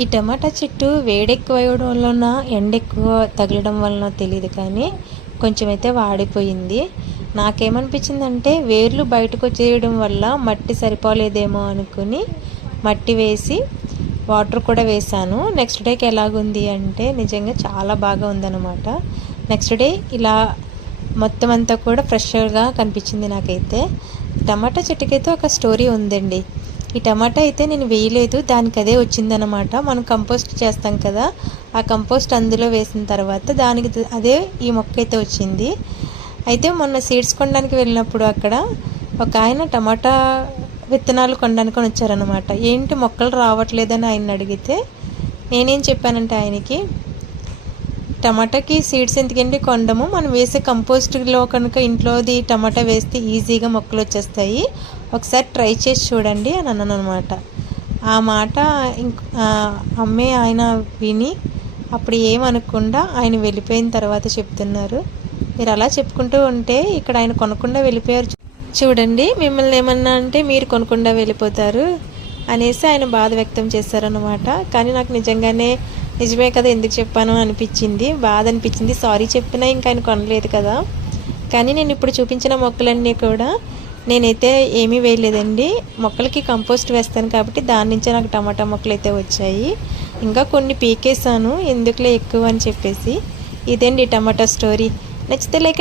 ఈ టమాటా చెట్టు వేడెక్కువడం వలన ఎండ ఎక్కువ తగలడం వలన తెలియదు కానీ కొంచెం అయితే వాడిపోయింది. నాకేమనిపించిందంటే వేర్లు బయటకు వచ్చేయడం వల్ల మట్టి సరిపోలేదేమో అనుకుని మట్టి వేసి వాటర్ కూడా వేసాను. నెక్స్ట్ డేకి ఎలాగుంది అంటే నిజంగా చాలా బాగా ఉందన్నమాట. నెక్స్ట్ డే ఇలా మొత్తం అంతా కూడా ఫ్రెష్గా కనిపించింది నాకైతే. టమాటా చెట్టుకైతే ఒక స్టోరీ ఉందండి. ఈ టమాటా అయితే నేను వేయలేదు, దానికి అదే వచ్చిందనమాట. మనం కంపోస్ట్ చేస్తాం కదా, ఆ కంపోస్ట్ అందులో వేసిన తర్వాత దానికి అదే ఈ మొక్క అయితే వచ్చింది. అయితే మొన్న సీడ్స్ కొనడానికి వెళ్ళినప్పుడు అక్కడ ఒక ఆయన టమాటా విత్తనాలు కొనడానికి వచ్చారనమాట. ఏంటి మొక్కలు రావట్లేదని ఆయన అడిగితే నేనేం చెప్పానంటే ఆయనకి, టమాటాకి సీడ్స్ ఎందుకంటే కొనడము, మనం వేసే కంపోస్ట్లో కనుక ఇంట్లోది టమాటా వేస్తే ఈజీగా మొక్కలు వచ్చేస్తాయి, ఒకసారి ట్రై చేసి చూడండి అని అన్నాను అనమాట. ఆ మాట అమ్మే ఆయన విని అప్పుడు ఏమనకుండా ఆయన వెళ్ళిపోయిన తర్వాత చెప్తున్నారు, మీరు అలా చెప్పుకుంటూ ఉంటే ఇక్కడ ఆయన కొనకుండా వెళ్ళిపోయారు చూడండి, మిమ్మల్ని ఏమన్నా అంటే మీరు కొనకుండా వెళ్ళిపోతారు అనేసి ఆయన బాధ వ్యక్తం చేశారనమాట. కానీ నాకు నిజంగానే నిజమే కదా, ఎందుకు చెప్పాను అనిపించింది, బాధ అనిపించింది. సారీ చెప్పినా ఇంకా ఆయన కొనలేదు కదా. కానీ నేను ఇప్పుడు చూపించిన మొక్కలన్నీ కూడా నేనైతే ఏమీ వేయలేదండి. మొక్కలకి కంపోస్ట్ వేస్తాను కాబట్టి దాని నుంచే నాకు టమాటా మొక్కలు అయితే వచ్చాయి. ఇంకా కొన్ని పీకేసాను ఎందుకులే ఎక్కువ అని చెప్పేసి. ఇదండి టమాటా స్టోరీ. నచ్చితే లైక్